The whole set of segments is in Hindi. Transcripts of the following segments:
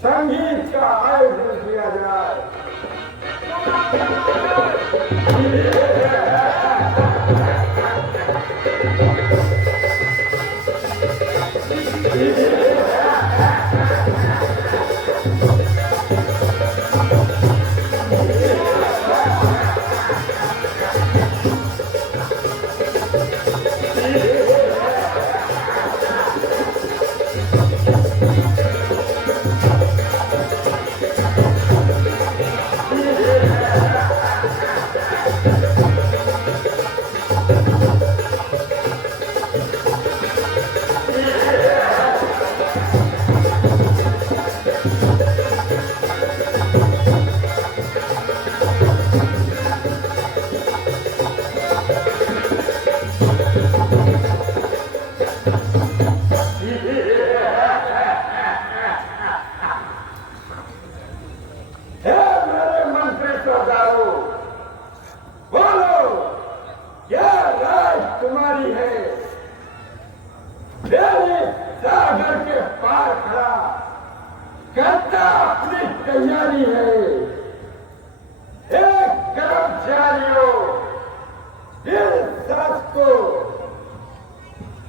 संगीत का आयोजन किया जाए। तुम्हारी है सागर के पार खड़ा करता अपनी तैयारी है। एक कर्मचारियों इस साथ को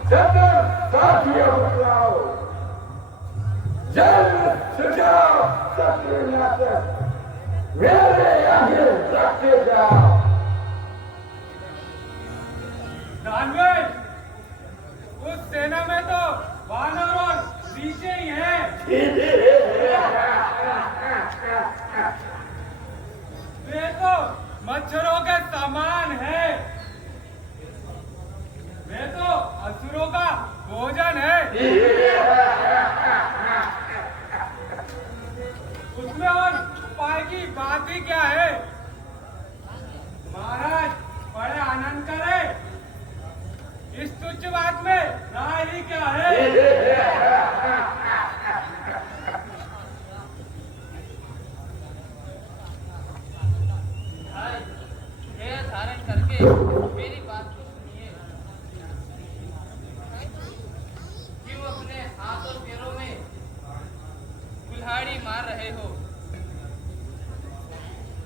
सदर साथियों बतलाओ, जन्म सुझाव सत्र नाटक मेरे आगे रखे जाओ। दानवेर, उस सेना में तो वानर और नीचे ही हैं। वे तो मच्छरों के समान है। वे तो असुरों का भोजन है। उसमें और उपाय की बात ही क्या है? महाराज बड़े आनंद करे, इस तुच्छ बात में राय ही क्या है? भाई, ये धारण करके मेरी बात को सुनिए। क्यों अपने हाथ और पैरों में कुल्हाड़ी मार रहे हो?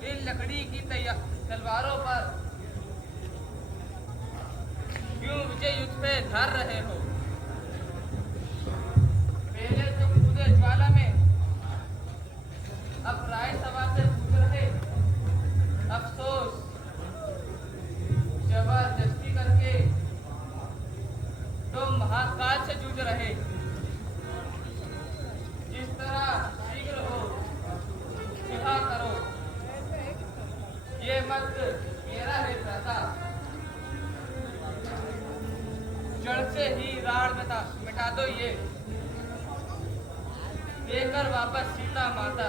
इन लकड़ी की तलवारों पर क्यों विजय युद्ध पे धर रहे हो? पहले तो कूदे ज्वाला में, अब राय सभा से पूछ रहे। अफसोस, जबरदस्ती करके तुम महाकाल से जूझ रहे। जिस तरह शीघ्र हो सुधा करो, ये मत मेरा है प्रताप। जड़ से ही राड़ मिटा दो ये, लेकर वापस सीता माता।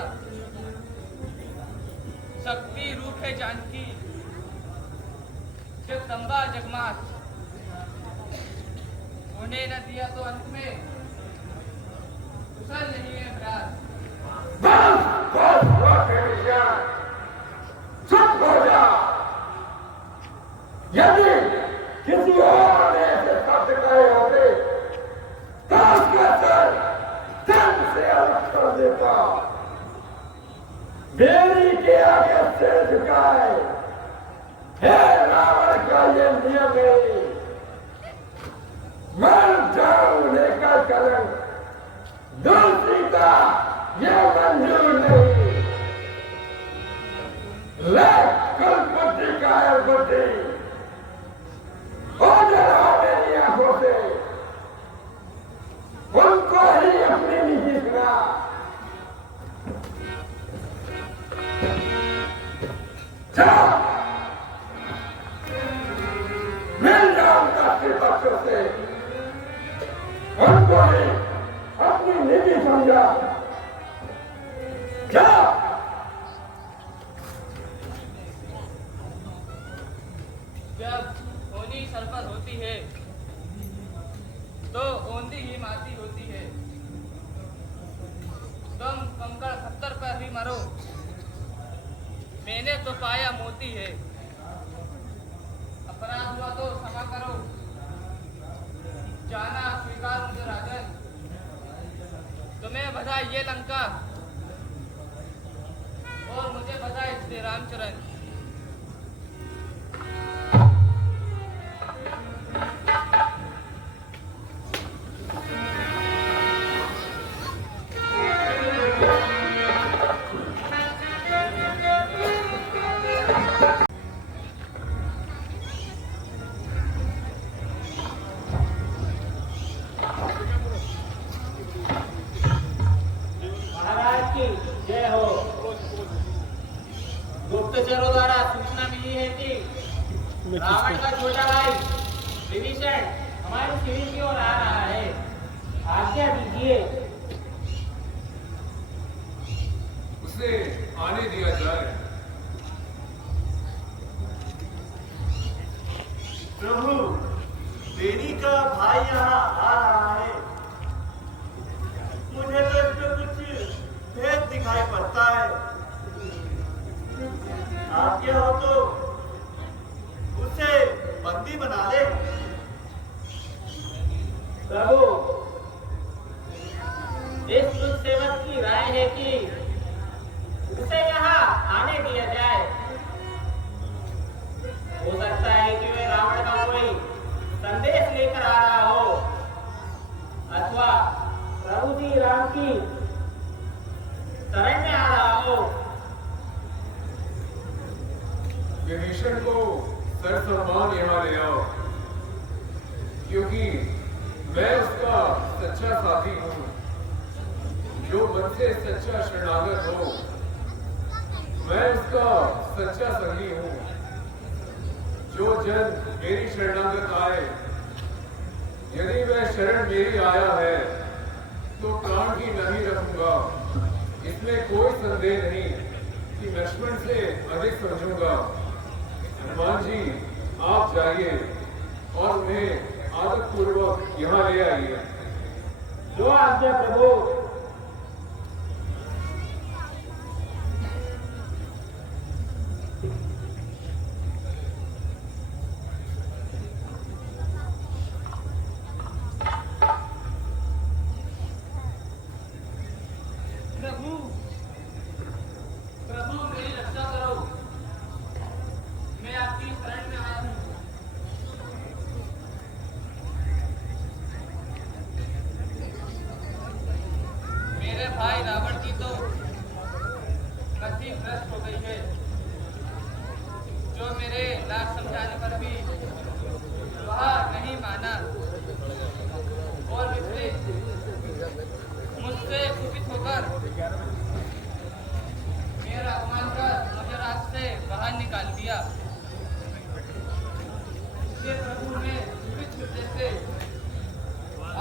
शक्ति रूप है जानकी, जगदम्बा जगमात। उन्हें न दिया तो अंत में कुशल नहीं है भ्रात। चुप हो जा। यदि किसी और ने मैंने तो पाया मोती है। अपराध हुआ तो क्षमा करो। जाना स्वीकार मुझे राजन। तुम्हें बधाई ये लंका और मुझे बधाई श्री रामचरण। महाराज की जय हो। गुप्तचरों द्वारा सूचना मिली है कि रावण का छोटा भाई विभीषण हमारे शिविर की ओर आ रहा है। आज्ञा दीजिए। उसे आने दिया जाए। प्रभु, बेरी का भाई यहाँ आ रहा है। मुझे तो इसमें कुछ भेद दिखाई पड़ता है। आज्ञा हो तो उसे बंदी बना ले। प्रभु, इस दुष्ट सेवक की राय है कि उसे यहाँ आने दिया जाए। हो सकता है कि वे रावण का कोई संदेश लेकर आ रहा हो, अथवा प्रभु जी राम की शरण में आ रहा हो। विभीषण को सर सम्मान यहाँ ले आओ, क्योंकि मैं उसका सच्चा साथी हूँ। जो मन से सच्चा शरणागत हो, मैं उसका सच्चा संगी हूँ। जो जन मेरी शरणागत आए, यदि वह शरण मेरी आया है तो प्राण की नहीं रखूंगा। इसमें कोई संदेह नहीं कि लक्ष्मण से अधिक समझूंगा। हनुमान जी, आप जाइए और उन्हें आदर पूर्वक यहाँ ले आइए। जो आज्ञा प्रभु। प्रभु, प्रभु मेरी रक्षा करो। मैं आपकी शरण में आया हूँ। मेरे भाई रावण की तो गति भ्रष्ट हो गई है। जो मेरे लाख समझाने पर भी वह नहीं माना और विपरीत मुझसे कुपित होकर मेरा अपमान कर मुझे रात से बाहर निकाल दिया। इसलिए प्रभु ने कुपित हृदय से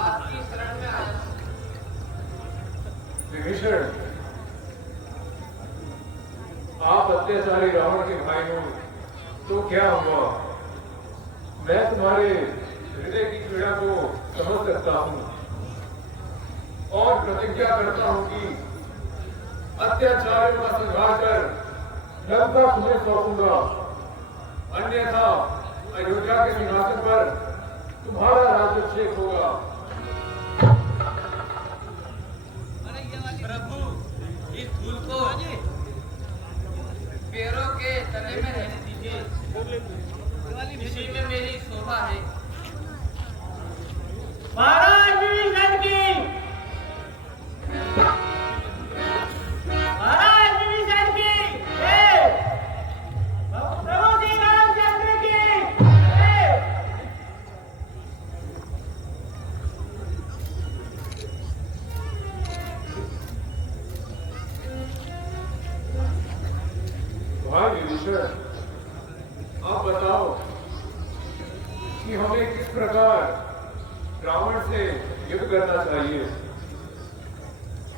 आपकी शरण में आया। विभीषण, आप अत्याचारी रावण के भाई हो तो क्या हुआ? मैं तुम्हारे हृदय की पीड़ा को समझ सकता हूँ और प्रतिज्ञा करता हूँ कि अत्याचारियों का संहार कर लंका तुम्हें सौंपूंगा। अन्यथा अयोध्या के सिंहासन पर तुम्हारा राज्याभिषेक होगा। प्रभु, इस धूल को पैरों के तले में रहने दीजिए। इसी में मेरी शोभा है। महाराज विभीषण की, महाराज विभीषण की जय। प्रभु श्री रामचंद्र की जय। भाई विभीषण, आप बताओ कि हमें किस प्रकार रावण से युद्ध करना चाहिए?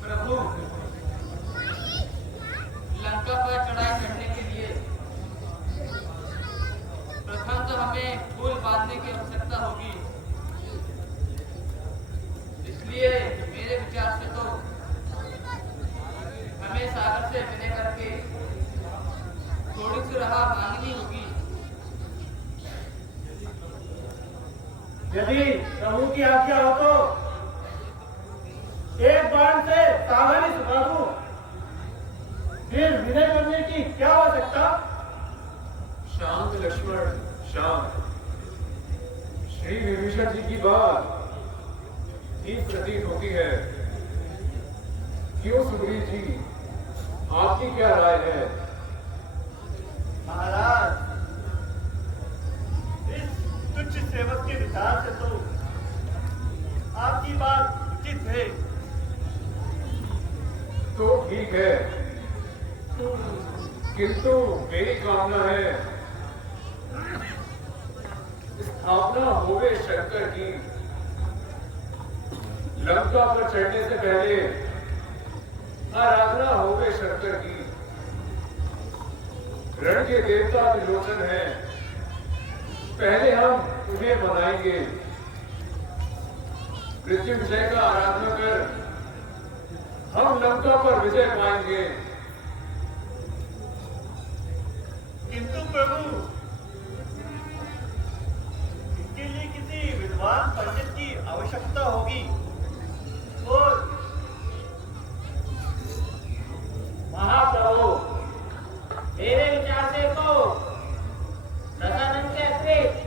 प्रभु, लंका पर चढ़ाई चढ़ने के लिए प्रथम तो हमें पुल बांधने की आवश्यकता होगी। इसलिए मेरे विचार से तो हमें सागर से विनय करके यदि प्रभु की आज्ञा हो तो एक बाण से सावधानी सुखा दूं, फिर विनय करने की क्या आवश्यकता? शांत लक्ष्मण, शांत। श्री विभीषण जी की बात ठीक प्रतीत होती है। क्यों सुग्रीव जी, आपकी क्या राय है? महाराज, इस तुच्छ सेवक के विचार से तो आपकी बात उचित है। तो ठीक है, किंतु मेरी कामना है स्थापना होवे शंकर की। लंका पर चढ़ने से पहले आराधना होवे शंकर की। रण के देवता त्रिलोचन हैं, पहले हम उन्हें मनाएंगे। मृत्युंजय का आराधना कर हम लंका पर विजय पाएंगे। किंतु प्रभु, इसके लिए किसी विद्वान पंडित की आवश्यकता होगी और महाप्रभु, मेरे विचार से तो दशानंद के अतिरिक्त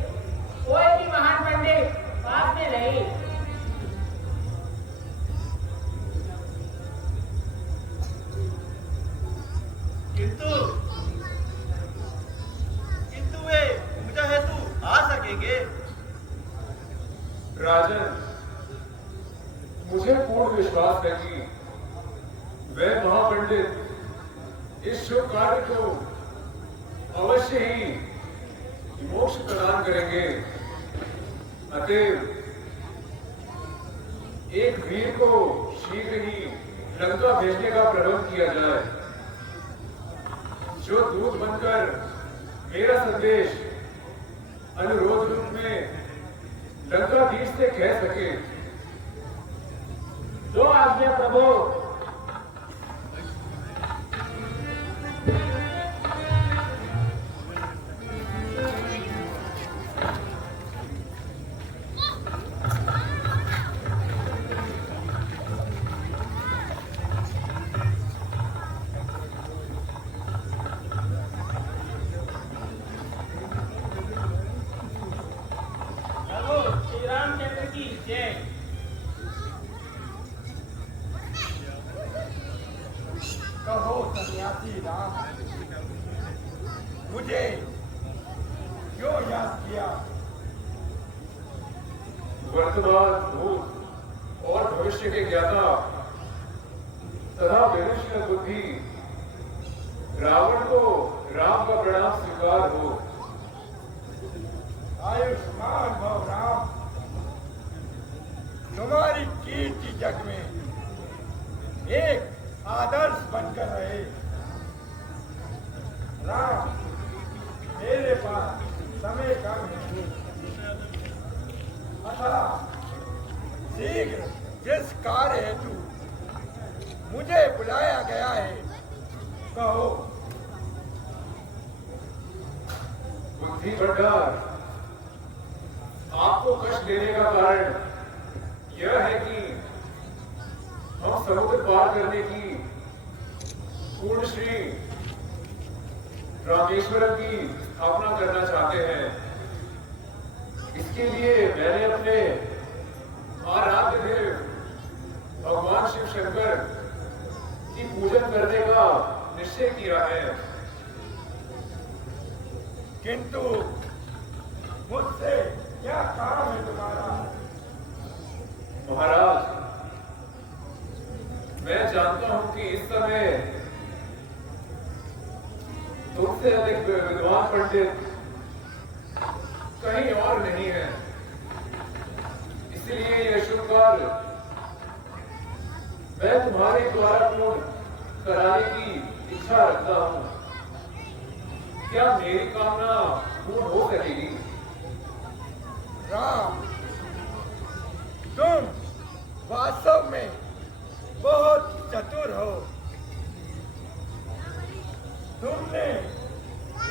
कोई भी महान पंडित पास में नहीं। किंतु वे पूजा हेतु आ सकेंगे? राजन, मुझे पूर्ण विश्वास है कि वे महापंडित इस शुभ कार्य को अवश्य ही मोक्ष प्रदान करेंगे। अतएव एक वीर को शीघ्र ही लंका भेजने का प्रबंध किया जाए, जो दूत बनकर मेरा संदेश अनुरोध रूप में लंकाधीश से कह सके। जो आज्ञा प्रभु। श्री रामचंद्र की जय। कहो सन्यासी राम, मुझे क्यों याद किया? वर्तमान, भूत और भविष्य के ज्ञाता तथा विलक्षण बुद्धि रावण को राम का प्रणाम स्वीकार हो। आयुष्मान भव राम, तुम्हारी कीर्ति जग में एक आदर्श बनकर रहे। राम, मेरे पास समय कम है, अतः शीघ्र जिस कार्य हेतु मुझे बुलाया गया है, कहो। बुद्धि भंडार, आपको कष्ट देने का कारण यह है कि हम समुद्र पार करने की पूर्ण श्री रामेश्वरम की स्थापना करना चाहते हैं। इसके लिए मैंने अपने आराध्य देव भगवान शिव शंकर की पूजन करने का निश्चय किया है। किंतु मुझसे क्या काम है तुम्हारा? महाराज, मैं जानता हूं कि इस समय तुमसे अधिक विद्वान पंडित कहीं और नहीं है। इसलिए यह शुभ कार्य मैं तुम्हारे द्वारा पूर्ण कराने की इच्छा रखता हूं। क्या मेरी कामना पूर्ण हो सकेगी? राम, तुम वास्तव में बहुत चतुर हो। तुमने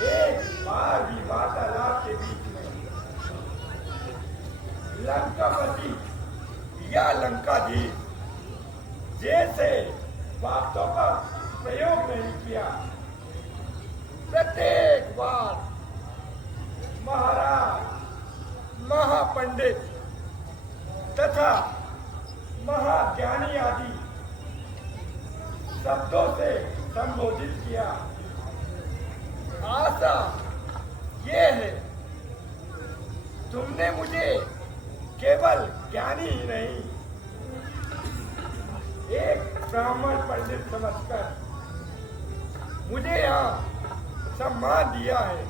एक बार भी वार्तालाप के बीच में लंकापति या लंकाधीश जैसे बातों का प्रयोग नहीं किया। प्रत्येक बार महाराज, महापंडित तथा महाज्ञानी आदि शब्दों से संबोधित किया। आशा ये है तुमने मुझे केवल ज्ञानी ही नहीं, एक ब्राह्मण पंडित समझकर मुझे यहाँ सम्मान दिया है।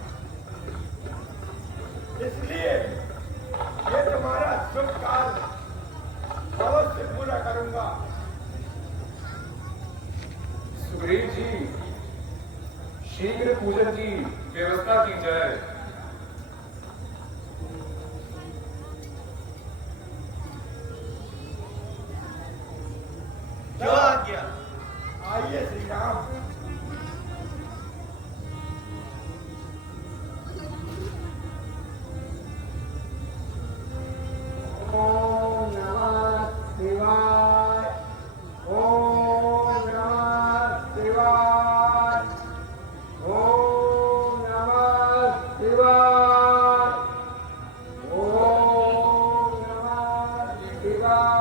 इसलिए ये तुम्हारा शुभ कार्य अवश्य पूरा करूंगा। सुग्रीव जी, शीघ्र पूजन की व्यवस्था की जाए। जो आज्ञा। आइए श्री राम। ओम नमः शिवाय। ओम नमः शिवाय। ओम नमः शिवाय। ओम नमः शिवाय।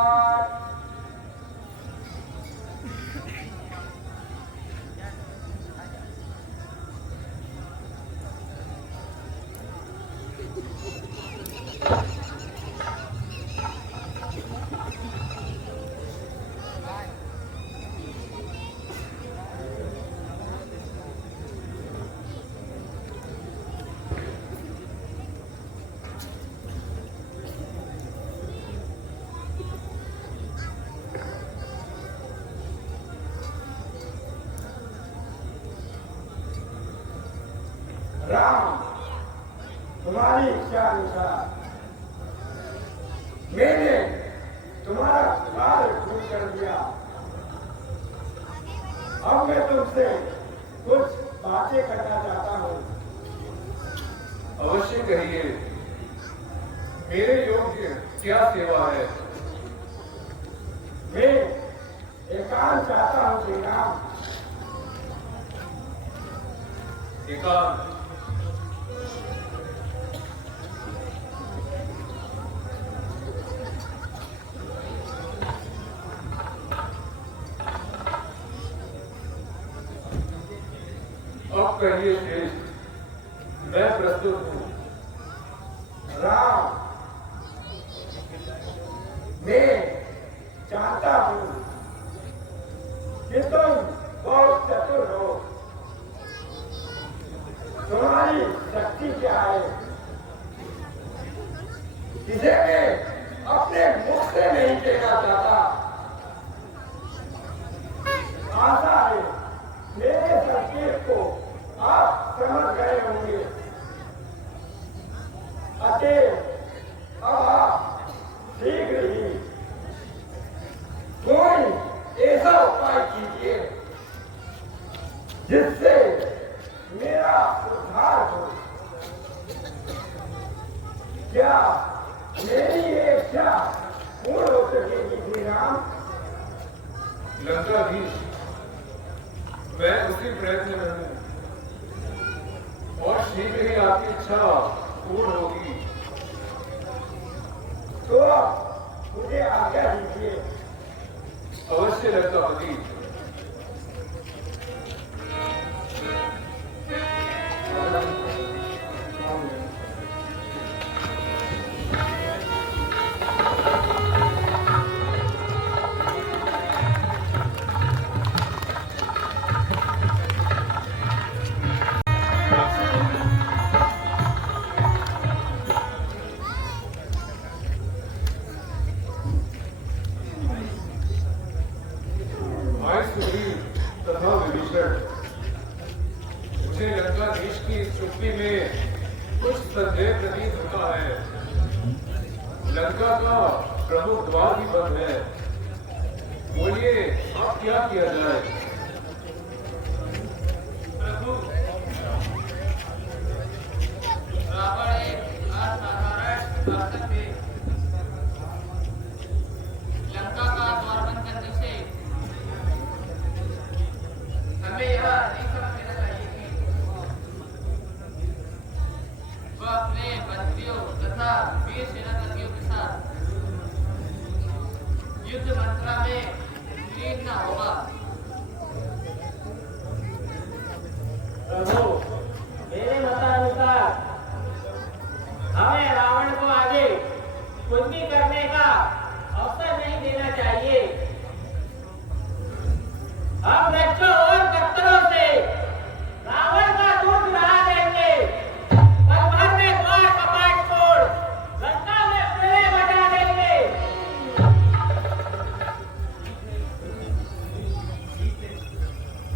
राम, तुम्हारी इच्छा अनुसार मैंने तुम्हारा कार्य पूर्ण कर दिया। अब मैं तुमसे कुछ बातें करना चाहता हूँ। अवश्य कहिए, मेरे योग्य क्या सेवा है? मैं एकांत चाहता हूँ श्री राम। एकांत? अब कहिए श्रेष्ठ, मैं प्रस्तुत हूँ। राम, मैं चाहता हूँ कि तुम बहुत चतुर हो। तुम्हारी शक्ति क्या है इसे मैं अपने मुख से नहीं कहना चाहता। आशा है मेरे संकेत को आप समझ गए होंगे। अतः अब आप शीघ्र ही कोई ऐसा उपाय कीजिए जिससे मेरा उद्धार हो। क्या मेरी ये इच्छा पूर्ण हो सकेगी श्री राम? लंकाधीश, मैं उसी प्रयत्न में हूँ और शीघ्र ही आपकी इच्छा पूर्ण होगी। तो मुझे आज्ञा दीजिए। अवश्य लंकापति। भाई सुग्रीव तथा विभीषण, मुझे लंकाधीश की इस चुप्पी में कुछ संदेह प्रतीत होता है। लंका का प्रमुख द्वार भी बंद है। बोलिए, अब क्या किया जाए? प्रभु, रावण एक असाधारण शासक थे। युद्ध मंत्रा में लीन न होगा। प्रभु, मेरे मतानुसार हमें रावण को आगे कुछ भी करने का अवसर नहीं देना चाहिए। हम वृक्षों और पत्थरों से रावण का दूध बहा देंगे। पल भर में द्वार कपाट तोड़ लंका में प्रलय मचा देंगे।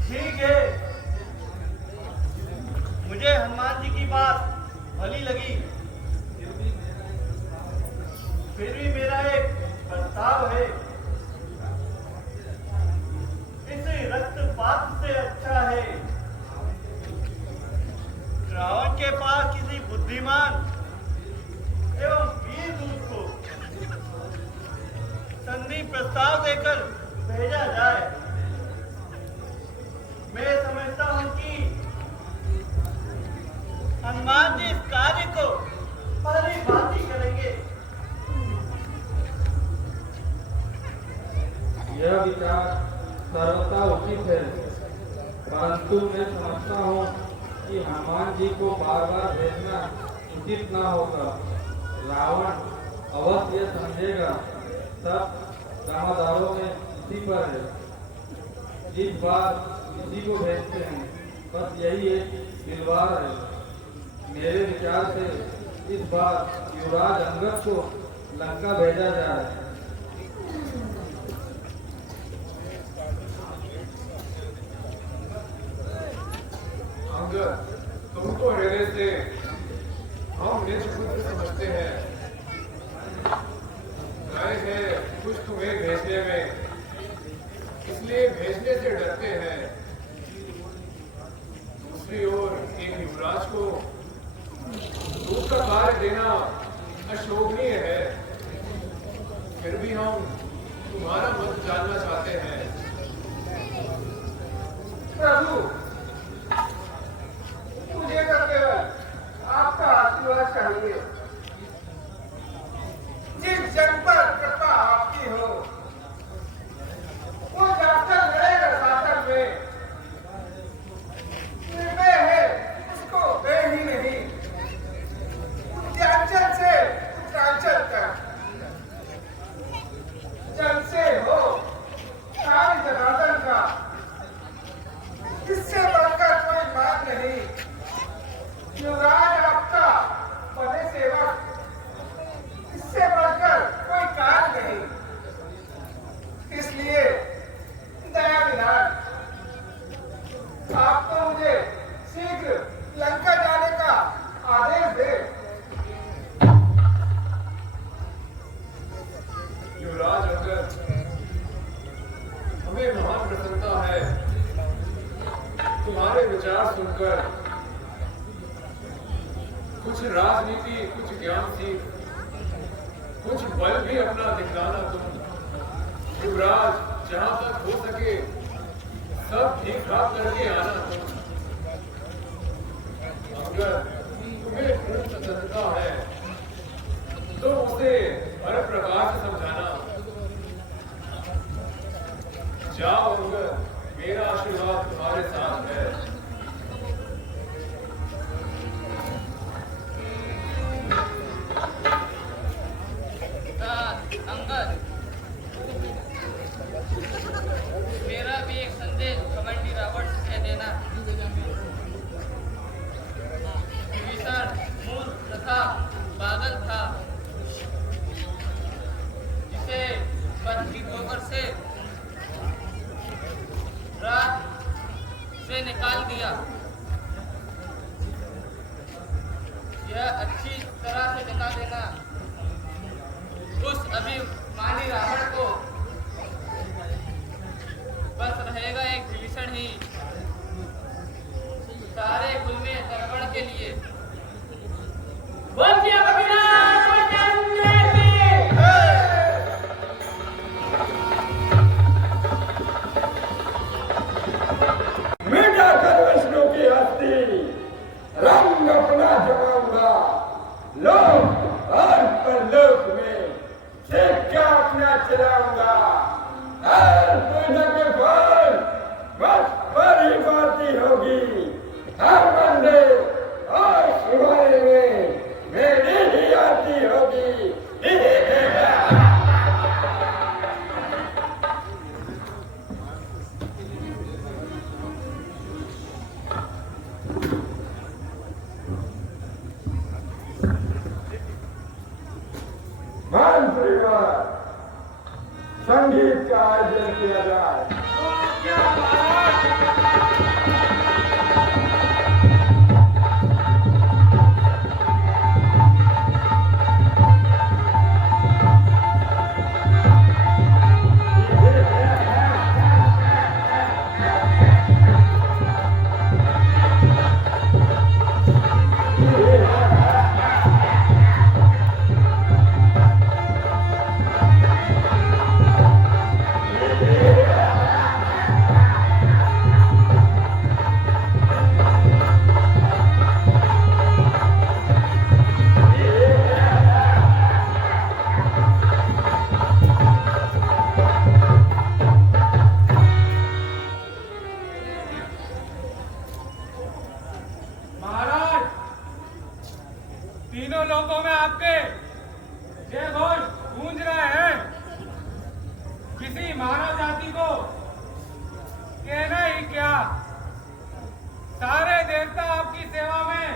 ठीक है, मुझे हनुमान जी की बात भली लगी। फिर भी मेरा एक प्रस्ताव है। इस रक्तपात से अच्छा है रावण के पास किसी बुद्धिमान एवं वीर दूत को संधि प्रस्ताव देकर भेजा जाए। मैं समझता हूं कि हनुमान जी इस कार्य को भली भांति करेंगे। यह विचार सर्वथा उचित है, परंतु मैं समझता हूँ कि हनुमान जी को बार बार भेजना उचित न होगा। रावण अवश्य यह समझेगा सब जमादारों में इसी पर है, इस बार इसी को भेजते हैं। बस यही एक दिलवार है। मेरे विचार से इस बार युवराज अंगद को लंका भेजा जाए। अंगद, तुमको हृदय से हम निज पुत्र समझते हैं। गए हैं कुछ तुम्हें भेजने में, इसलिए भेजने से डरते हैं। दूसरी ओर एक युवराज को दूत का कार्य देना अशोभनीय है। फिर भी हम तुम्हारा मत जानना चाहते हैं। प्रभु, मुझे तो केवल आपका आशीर्वाद चाहिए। जिस जन पर कृपा आपकी हो वो जाकर लड़ेगा शासन में। निर्भय है उसको दे ही नहीं। उत्तरांचल से उत्तरांचल तक, जल से हो सारी जनार्दन का, इससे बढ़कर कोई बात नहीं। युवराज आपका बने सेवक, इससे बढ़कर कोई कार्य नहीं। इसलिए दया विधान, आप तो मुझे शीघ्र लंका जाने का आदेश दे। युवराज अंगद, हमें महान प्रसन्नता है तुम्हारे विचार सुनकर। कुछ राजनीति, कुछ ज्ञान सीख, कुछ बल भी अपना दिखलाना तुम। युवराज, जहां तक हो सके सब ठीक ठाक करके आना तुम। अगर तुम्हें पूर्ण स्वतंत्रता है तो उसे हर प्रकार से समझाना। जाओ अंगद, मेरा आशीर्वाद तुम्हारे साथ है। अंगद, मेरा भी एक संदेश घमंडी रावण से कह देना। विभीषण मूर्ख तथा पागल था, जिसे बद की गोबर से रात से निकाल दिया। यह अच्छी तरह से बता देना उस अभिमानी रावण को। बस रहेगा एक विभीषण ही सारे कुल में तर्पण के लिए। मैं जाकर वैष्णो की हस्ती रंग अपना जमाऊंगा। लोक और परलोक में देखा अपना संगीत का आयोजन किया जाए। महाराज, तीनों लोगों में आपके जय घोष गूंज रहे हैं। किसी मानव जाति को कहना ही क्या, सारे देवता आपकी सेवा में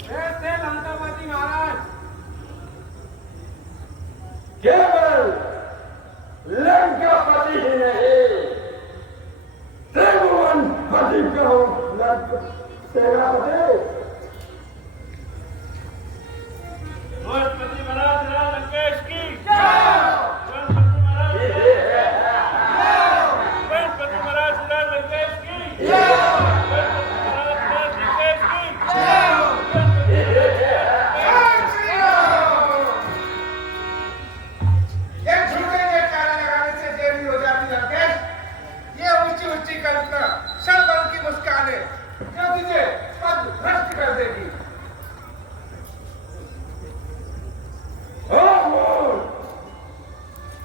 बैठे लंकापति महाराज। केवल लंकापति ही नहीं, त्रिभुवन पति को सेनापति। बृहस्पति महाराज राज लंकेश की बृहस्पति महाराज राज लंकेश की ये झूठे के ताला लगाने से देरी हो जाती लंकेश। ये ऊंची ऊंची कल्पना शर्म की मुस्कान है जो तुझे पद भ्रष्ट कर देगी।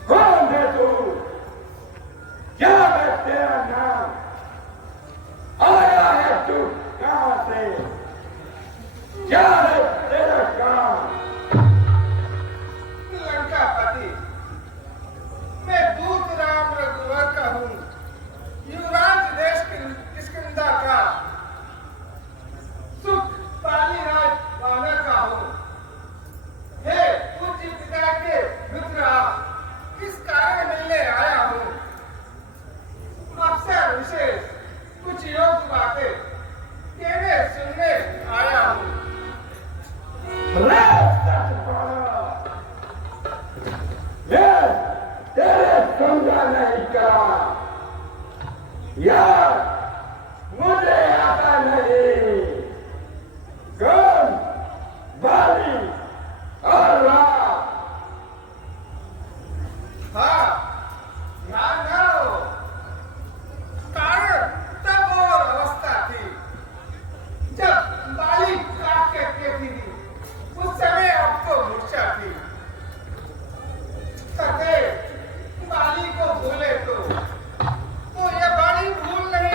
कौन है तू? क्या है तेरा नाम? आया है तू कहां से? क्या है तेरा काम? लंकापति, मैं दूत राम रघुवर का हूँ, युवराज देश किष्किंधा का, सुख पाली राज वानर का हूँ। हे पूज्य पिता के रुद्र, किस कारण मिलने आया हूँ? अवसर विशेष कुछ योग बातें कहने सुनने आया हूँ। मैं तेरे समझा नहीं करा यार, मुझे आता नहीं। कौन? बाली और राम। हाँ, ध्यान दो। कारण तब और अवस्था थी जब बाली काट के कहती थी, उस समय अब तो मूर्छा थी। सके बाली को भूले तो यह बाली भूल नहीं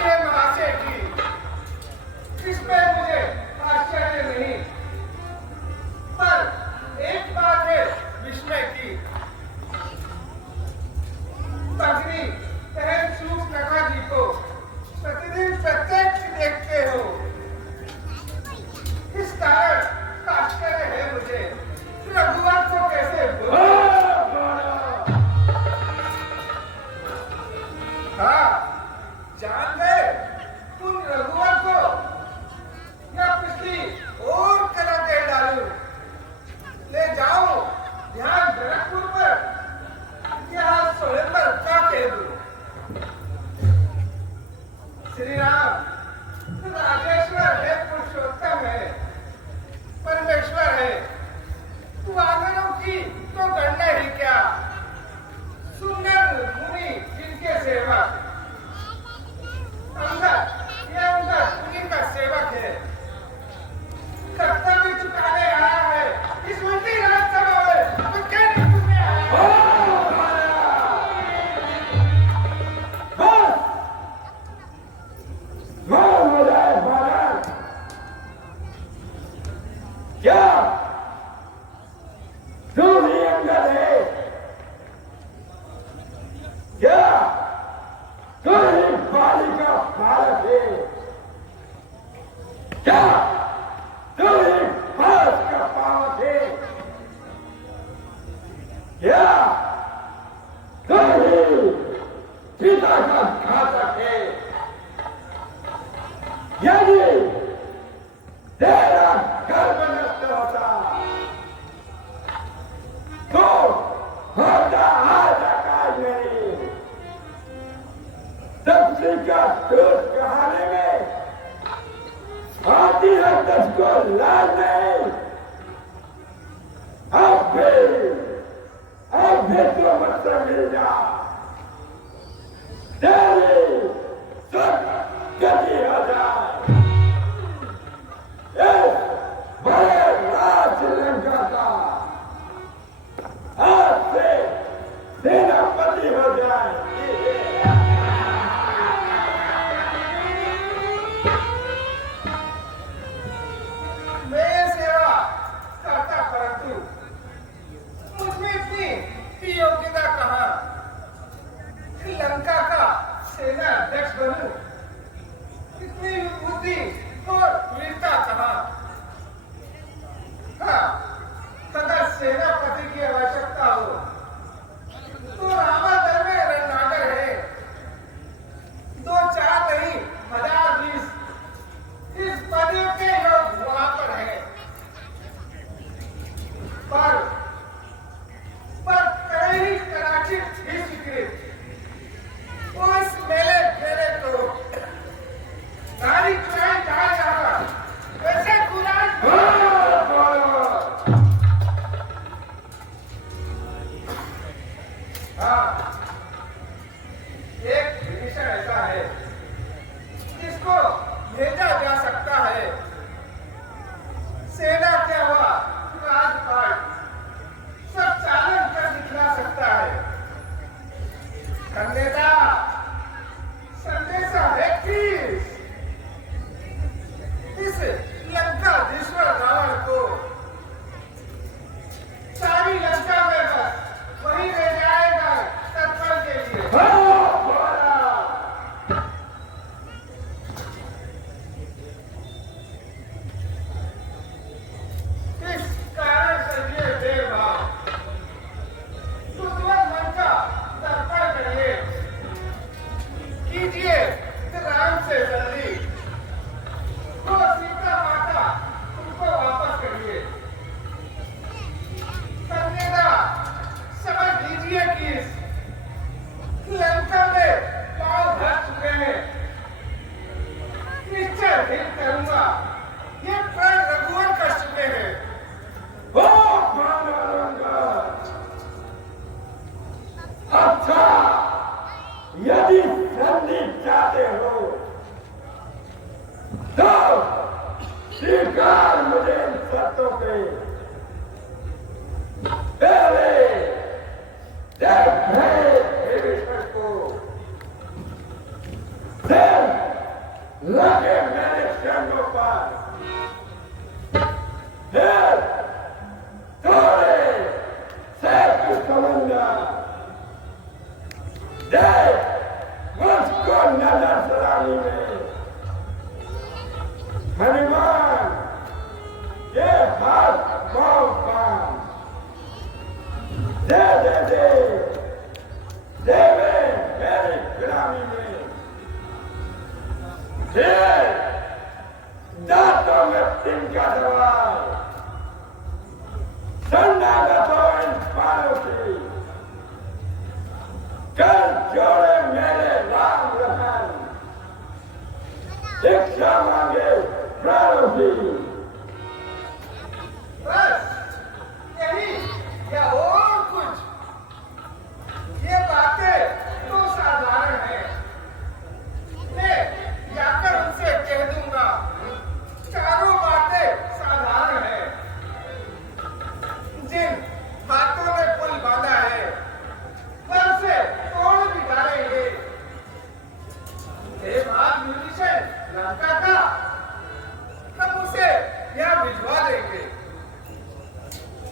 तो ही पिता का घातक है। यदि तेरा गर्भ नष्ट होता तो होता आज आकाश नहीं। तपसी का दोष कहानी में आती है दस को लाल नहीं। अब भी तो मतलब मिल जा तेरी सब गति हो जाए। इस बड़े राज लंका का आज से सेनापति हो जाए। मैं सेवा करता परंतु मुझमें इतनी योग्यता कहाँ कि लंका का सेना अध्यक्ष बनूं। इतनी बुद्धि और वीरता कहाँ। हाँ, अगर सेनापति की आवश्यकता हो तो रामादल में रणनागर है। 2-4 नहीं 1000-20 इस पदों के लोग वहां पर है। पर कई कराची ही स्वीकृत वो इस मेले तो गाड़ी चुराई जा रहा वैसे कुरान हाँ, एक विषय ऐसा है जिसको भेजा जा सकता है। सेना क्या हुआ राजपाट सब चालन कर दिखला सकता है। खंडेदा संदेशा है कि इस लंकाधीश्वर रावण को सारी लंका में बस वही ले जाएगा तत्पर के लिए। इस कारण से ये देव भाव सुदूर मन का तर्पण करिए कीजिए राम से जल्दी तो सीता माता तुमको वापस करिए। संदेदा समझ लीजिए कि इस लंका में पांव धर चुके हैं। निश्चय हित करूंगा ये प्रण रघुवर कर चुके हैं। ओ पांडुरंगा, अच्छा यदि संधि चाहते हो तो स्वीकार मुझे इन शर्तों पे। पहले विभीषण को फिर लगे मेरे चरणों पर, फिर थोड़े सैकड़ों समंदर देख मुझको नजर सलामी में हनुमान के हाथ पाँव काम दे देवे मेरी गुलामी में। फिर दांतों में तिनका दबाए शरणागत हो इन पालों की। कर जोड़े मेरे राम लखन, शिक्षा मांगे प्राणों की। बस यही या और कुछ। ये बातें तो साधारण है। मैं जाकर उनसे कह दूंगा चारों बातें साधारण है। जिन बातों ने पुल बांधा है वह उसे तोड़ भी डालेंगे। देवभाग विभीषण लंका का हम उसे यहाँ भिजवा देंगे।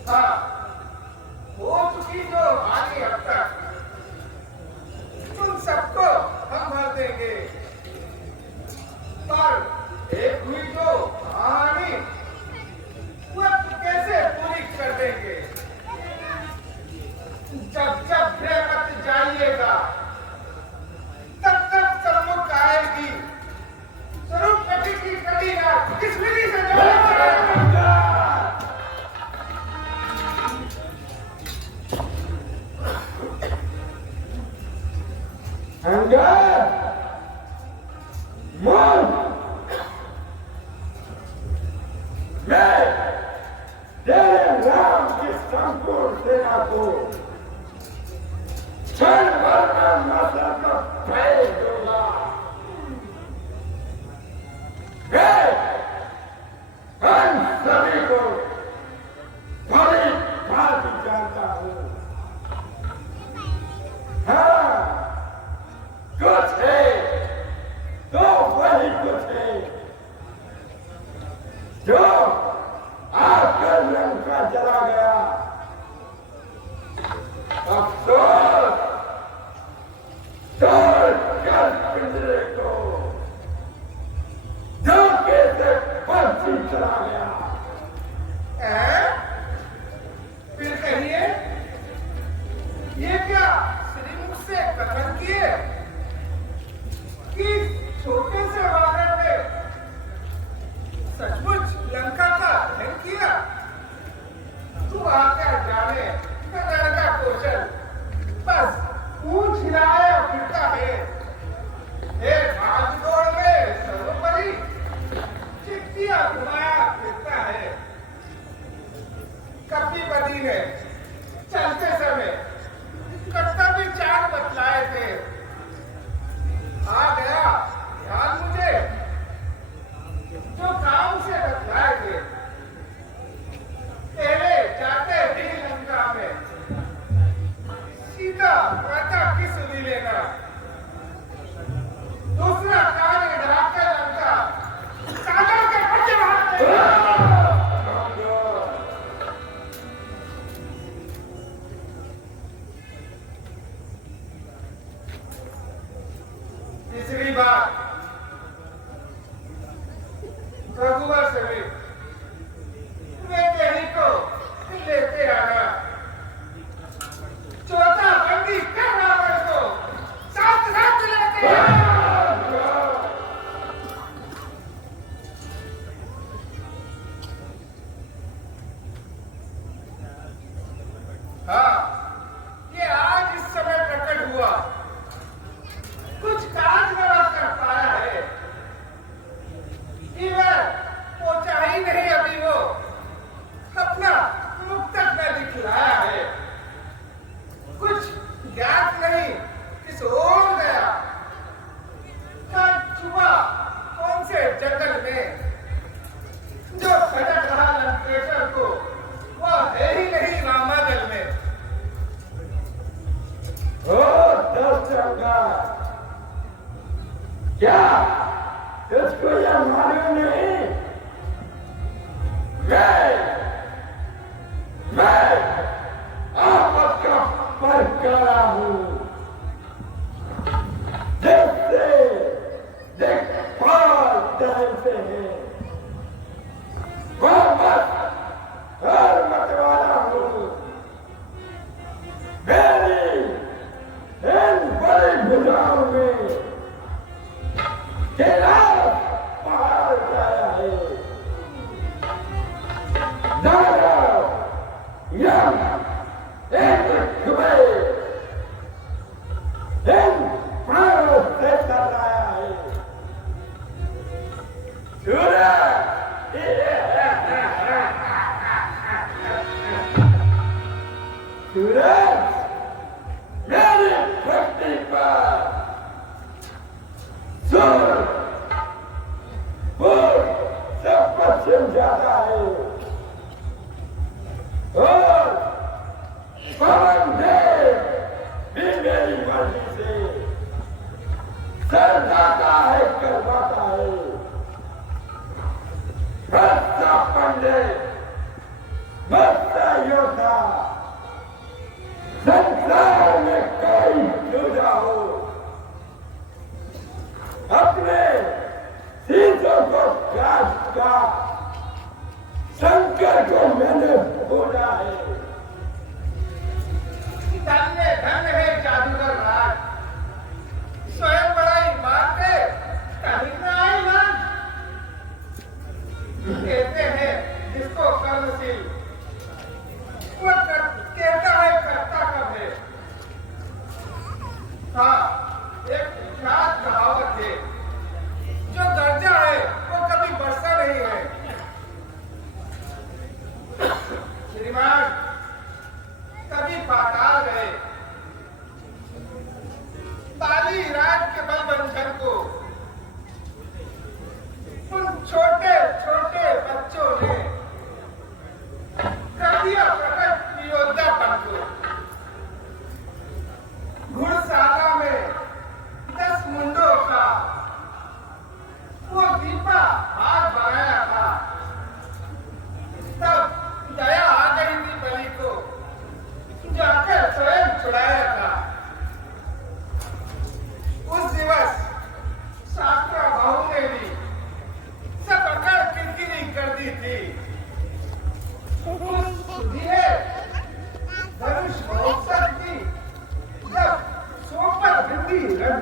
हाँ, हो चुकी जो हानि अब तक तुम सबको हम भर देंगे। पर एक हुई जो हानि वह कैसे पूरी कर देंगे। जब जब गृह मत जाइए जानिएगा। तब तक सम्मुख आएगी स्वरूप कटी की कटी रात किस विधि से मैं तेरे राम की संपूर्ण सेना को क्षण भर में मसल कर फेंक दूंगा। मैं हम सभी को बड़ी भांति जानता हूँ। हाँ, कुछ है तो वही कुछ है जो आकर लंका चला गया। अफसोस तोड़ कर पिंजरे को धोखे से पक्षी चला गया। फिर कहिए ये क्या श्रीमुख से कथन किए कि छोटे से वानर ने सचमुच लंका का दहन किया? तू आकर जाने कदर का कौशल बस पूछ हिलाया फिरता है। एक भाग दौड़ में सर्वोपरि चिट्ठियां घुमाया फिरता है। कपिपति ने चलते समय कर्तव्य चार बतलाए थे। आ गया ध्यान मुझे जो काम से बतलाए थे। पहले जाते ही लंका में सीता माता की सुनी लेना। दूसरा कार्य ढाकर लंका सागर के मध्य भाग में तीसरी बात रघुवर समेत वे देही को लेते आना। चौथा बंदी कर रावण को साथ साथ लेते आना। हाँ, ये आज इस समय प्रकट हुआ। कुछ काज न कर पाया है कि वह पहुंचा ही नहीं अभी वो अपना मुख तक न दिखलाया है। कुछ ज्ञात नहीं किस ओर गया क्या छुपा कौन से जंगल में जो खटक रहा लंकेश्वर को वह है ही नहीं रामादल में। ओ दर्शका, क्या इसको यह मालूम नहीं? मैं आपस का परकारा हूँ जिससे देखभाल टाइम से है। वह मत वाला हूँ। मेरी इन बड़ी भुजाओं में पहाड़ उठाया है। प्राणों से कर रहा है। सूरज मेरी भक्ति पर सब पश्चिम जाता है और पवन देव भी मेरी मर्जी से सर जाता है करवाता है। भक्ता पंडित भक्ता योद्धा संसार में कोई योद्धा हो अपने सीतों को काट का शंकर को मैंने बोला है। धन्य धन्य है जादूगर राज।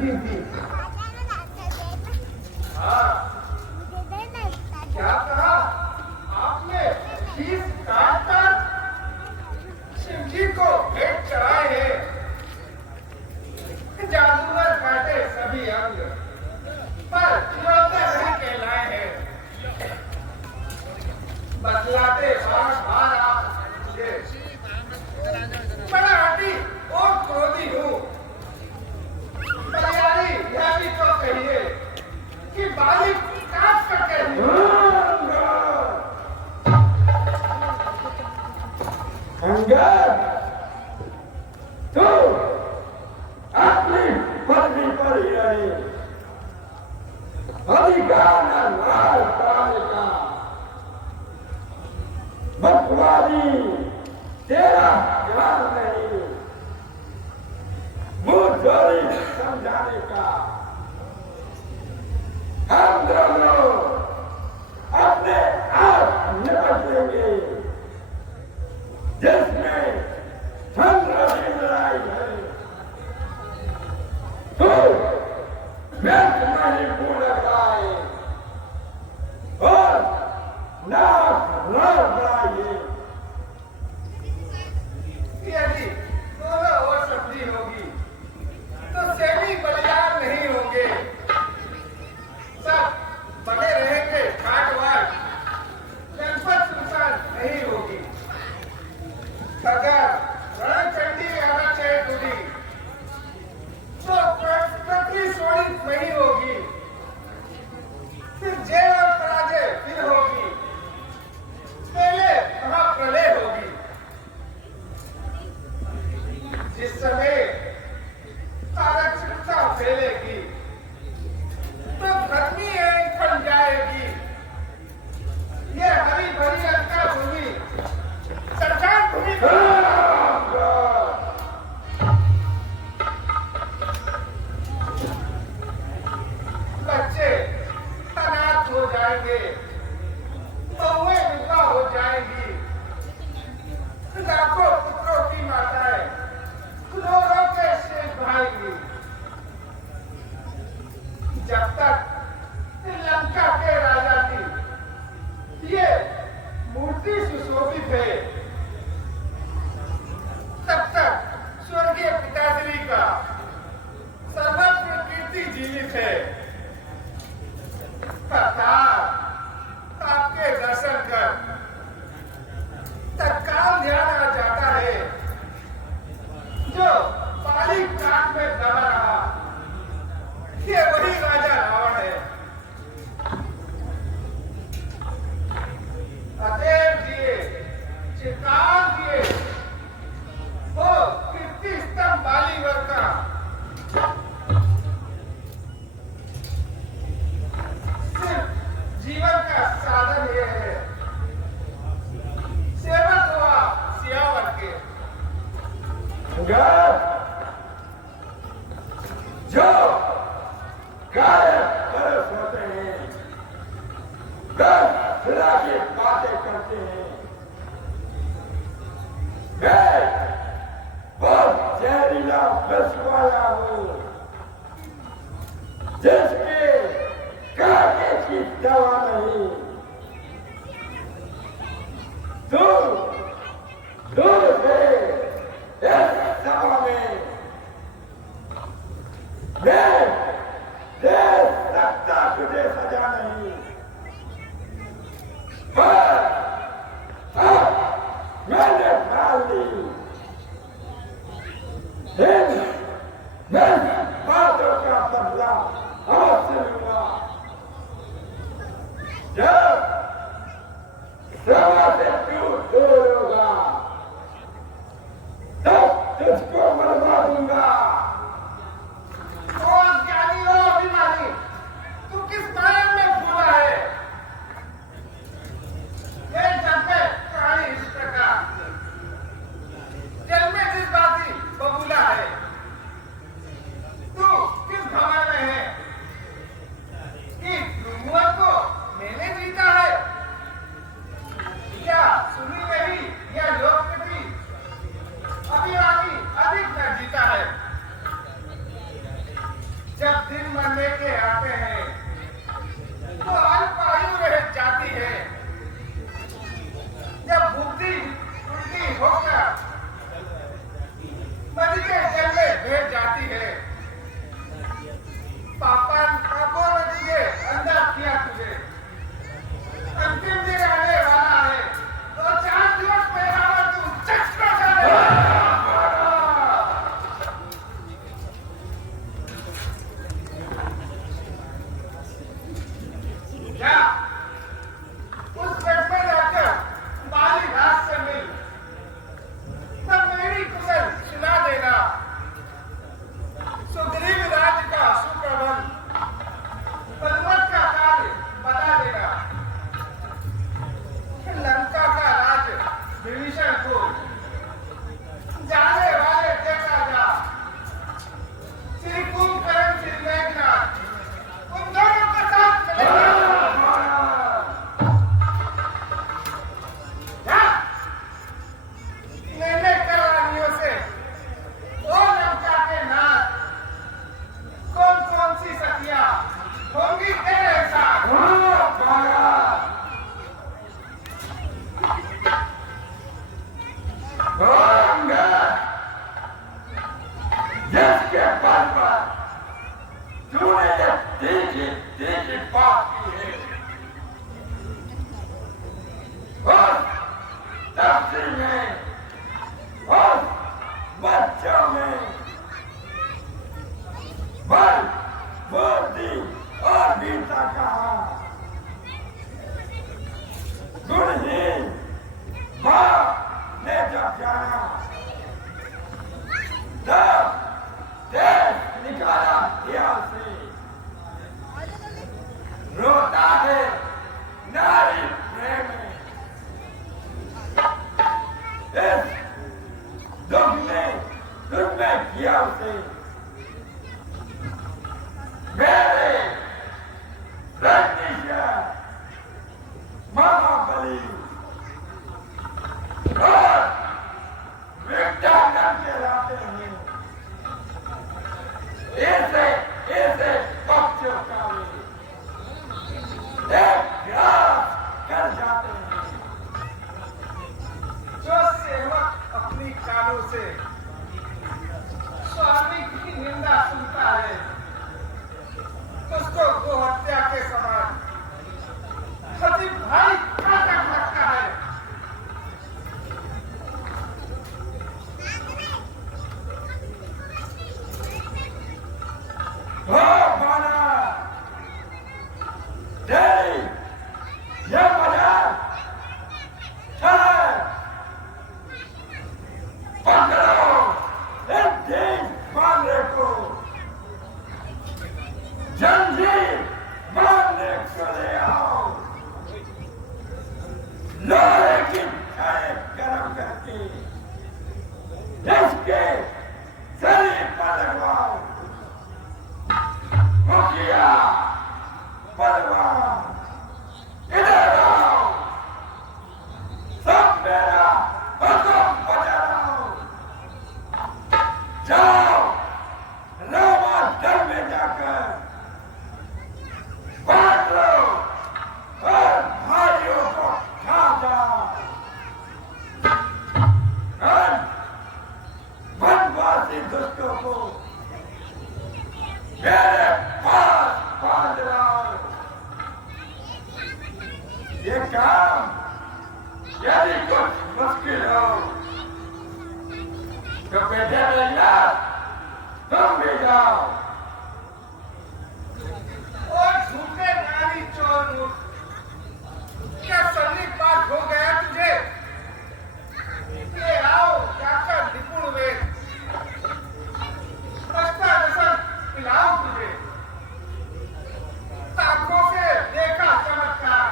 करती थी। हाँ, क्या कहा आपने? 20 काटकर शिव जी को भेंट चढ़ाए हैं। जादूगर काटे सभी अंग, पर योद्धा नहीं कहलाए हैं। बतलाते बार बार आप मुझे, बड़ा हठी और क्रोधी हूँ। तैयारी यह भी तो कहिए कि बाली काट सके। अंगद, तू अपनी पदवी पर ही रहे, अधिकार लाल काल का बकवादी तेरा ज्ञान नहीं, मुंह चोरी समझाने का। हम दोनों अपने आप निपट लेंगे, जिसमें चंद्र की लड़ाई है। तो व्यर्थ नहीं पूर्ण कराए और नाक लड़ बढ़ाइए। यदि दोनों और समझी होगी तो सेवी बलिदान नहीं होंगे, सब बने रहेंगे घाटवाट, जनपद सुनसान नहीं होगी। अगर रणचंडी आना चाहे टूटी तो पृथ्वी शोणित नहीं होगी, फिर जय और पराजय फिर होगी, पहले महाप्रलय होगी। जिस समय आरक्षितता फैलेगी तो धर्मी बन जाएगी। यह हरी भरी लंका भूमि सरकार भूमि बच्चे अनाथ हो जाएंगे, बहुएं विधवा हो जाएंगी, लाखों पुत्रों की माताएं रो के शेष भाएंगी। जब तक लंका के राजा की ये मूर्ति सुशोभित है, तब तक स्वर्गीय पिताश्री का सर्वत्र कीर्ति जीवित है। अर्थात आपके दर्शन कर तत्काल ध्यान आ जाता है, जो बाली काट में दबा रहा, ये वही राजा रावण है। अतएव दिए, चित्कार दिए, वो कीर्ति स्तंभ बालीवर का सिर्फ जीवन का साधन ये है। सेवक हुआ सियावर के। जो गायक तरस होते हैं, दस फिरा की बातें करते हैं, मैं बहुत जहरीला विष वाला हूँ, जिसके काटे की दवा नहीं। दूर से इस सभा में मैं दे सकता तुझे सजा नहीं, पर अब मैंने ठान ली। मैं बातों का बदला अवश्य लूंगा। जब सभा से दूर होगा, तब तुझको मरवा दूंगा। ओ ज्ञानी हो अभिमानी, तू किस माया में फूला है? ये जब में कहानी इस प्रकार, जल में जिस बाती बबूला है, जिसके बल पर तूने ये तीखी बात की है, उस तस्वीर में, उस बच्चों में बल, बुद्धि और वीरता कहा। गुणहीन मां ने जब जाना तब देश निकाला दिया से। रोता है नारी प्रेम में, इस दुख में किया उसे। मेरे रणनीतियां महाबली और विज्ञान कहलाते हैं। ऐसे पक्षों का एक ग्रास कर जाते हैं। जो सेवक अपनी कानों से स्वामी की निंदा सुनता है, उसको गो हत्या के समान सती भाई काटा लगता है। हो माना तेरी ये मजाक है। पकड़ो एक दिन मारने को, जंजीर मारने को ले आओ। लोहे की छड़े गरम करके इसके शरीर पर लगवाओ। मुखिया पहलवान इधर आओ, सब मेरा हुक्म बजाओ। जाओ रामा दल में जाकर बांट लो और भाइयों को खा जाओ। और वनवासी दुष्टों को मेरे पास बांध लाओ। ये काम यदि कुछ मुश्किल हो तो बेटे भैया तुम भी जाओ। और झूठे नारी चोर मुख, क्या सन्निपात हो गया तुझे? ये आओ जाकर निपुण वेद, अष्टादशन पिलाओ तुझे। आंखों से देखा चमत्कार,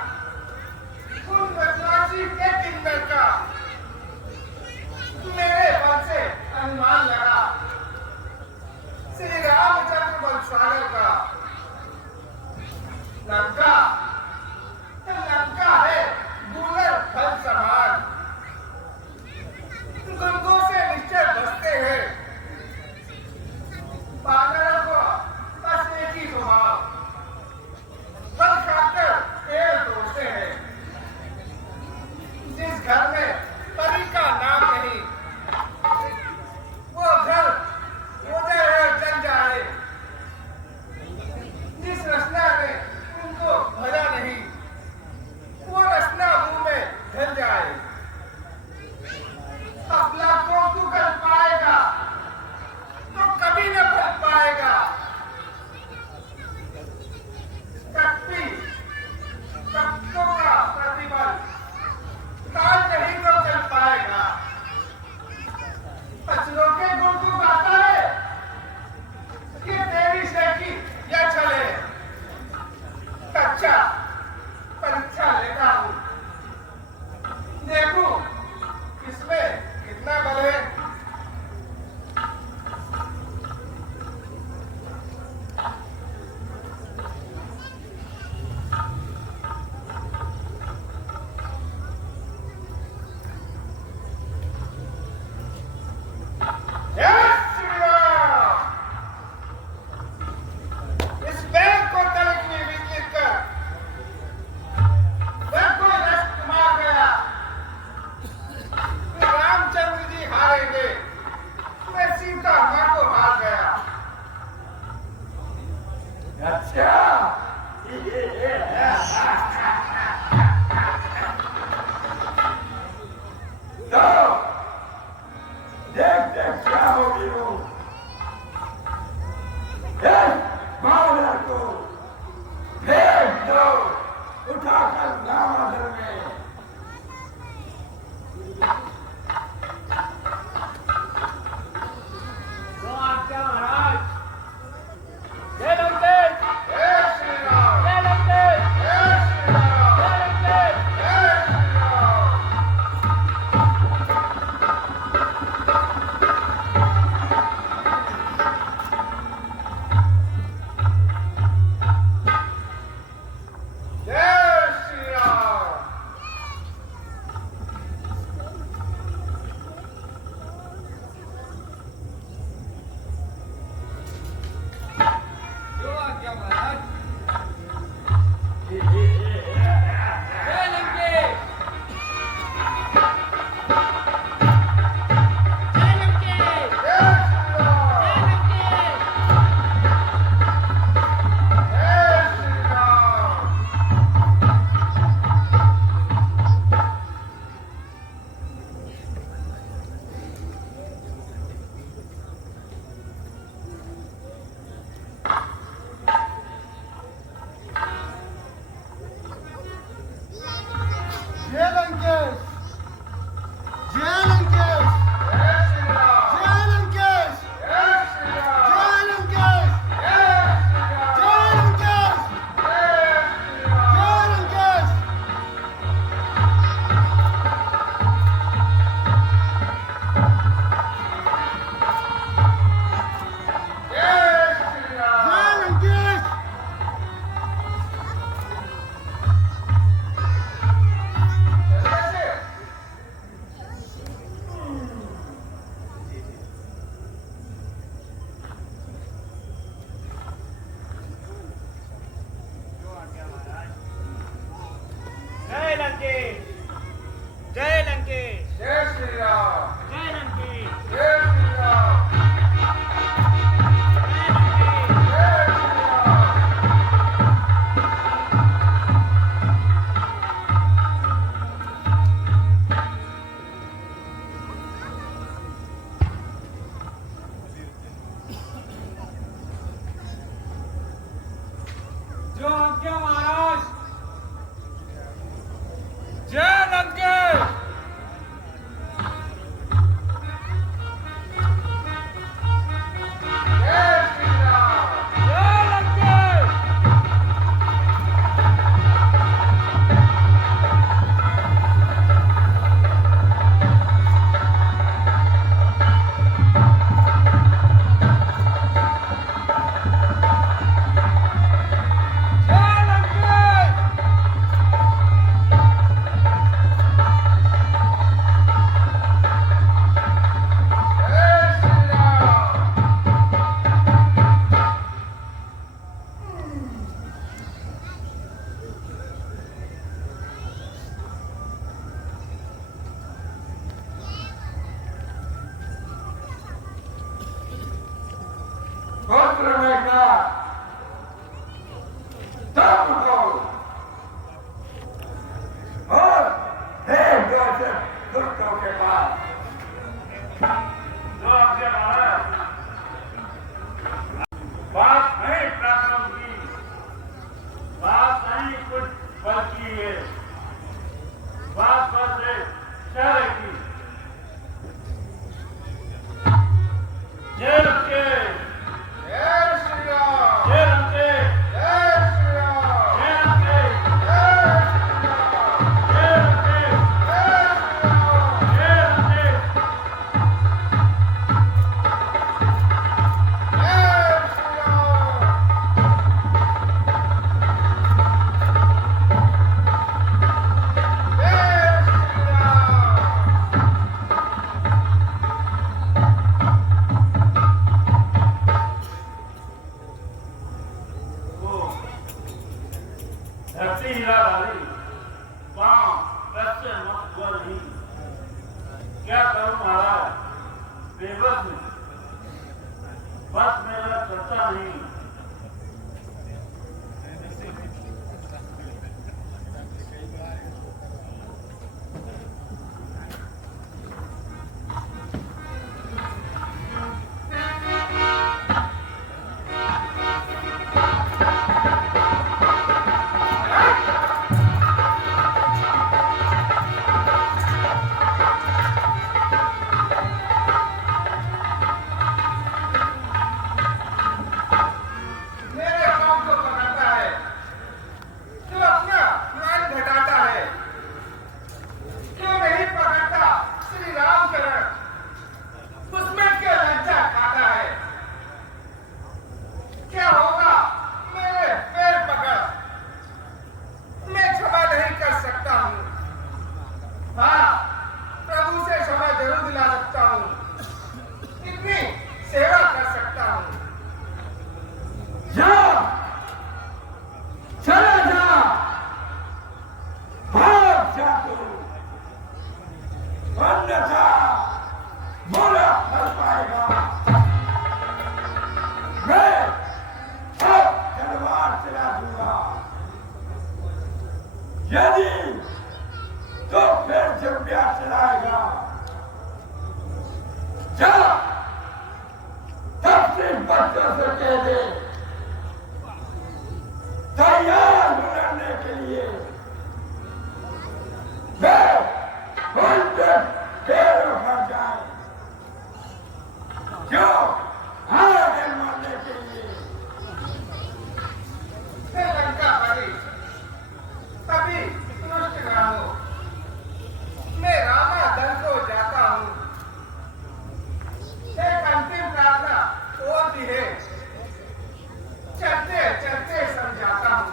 उन बदमाशी के किंदर का मेरे बल से अनुमान लगा। श्री राम पुत्र मेघनाथ, तब को और हे जैसे दुष्टों के पास जो आपके महाराज बात नहीं पराक्रम की, बात नहीं कुछ बल की है, बात बस है शहर की। जय रंके, जय श्री राम, जय रंके, जय श्री राम, जय रंके, जय श्री राम, जय रंके, जय श्री राम, जय रंके। जय श्री राम, जय श्री राम। वो धरती हीरा वाली पांव पैसे मत हुआ नहीं। क्या करूं महाराज, बेबस हूं, बस मेरा चलता नहीं। मेरे काम को पकड़ता है, क्यों अपना मान घटाता है, क्यों नहीं पकड़ता श्री रामचरण, उसमें क्यों लज्जा खाता है। क्या होगा मेरे पैर पकड़, मैं क्षमा नहीं कर सकता हूँ। हाँ, प्रभु से क्षमा जरूर दिला सकता हूँ, इतनी सेवा कर सकता हूँ। जा, चला जा, भाग जा तू, अन्यथा बुरा फल पाएगा। मैं अब तलवार चला दूंगा, यदि तो फिर जंबिया चलाएगा। जा, तब से बच्चों से कह दे तैयार लड़ने के लिए। मैं उनके पैरों पर जाए, जो आगे मरने के लिए। हे लंकापति, कभी रुष्ट ना हो, मैं रामा दल को जाता हूँ। एक अंतिम प्रार्थना और भी है, चलते चलते समझाता हूँ।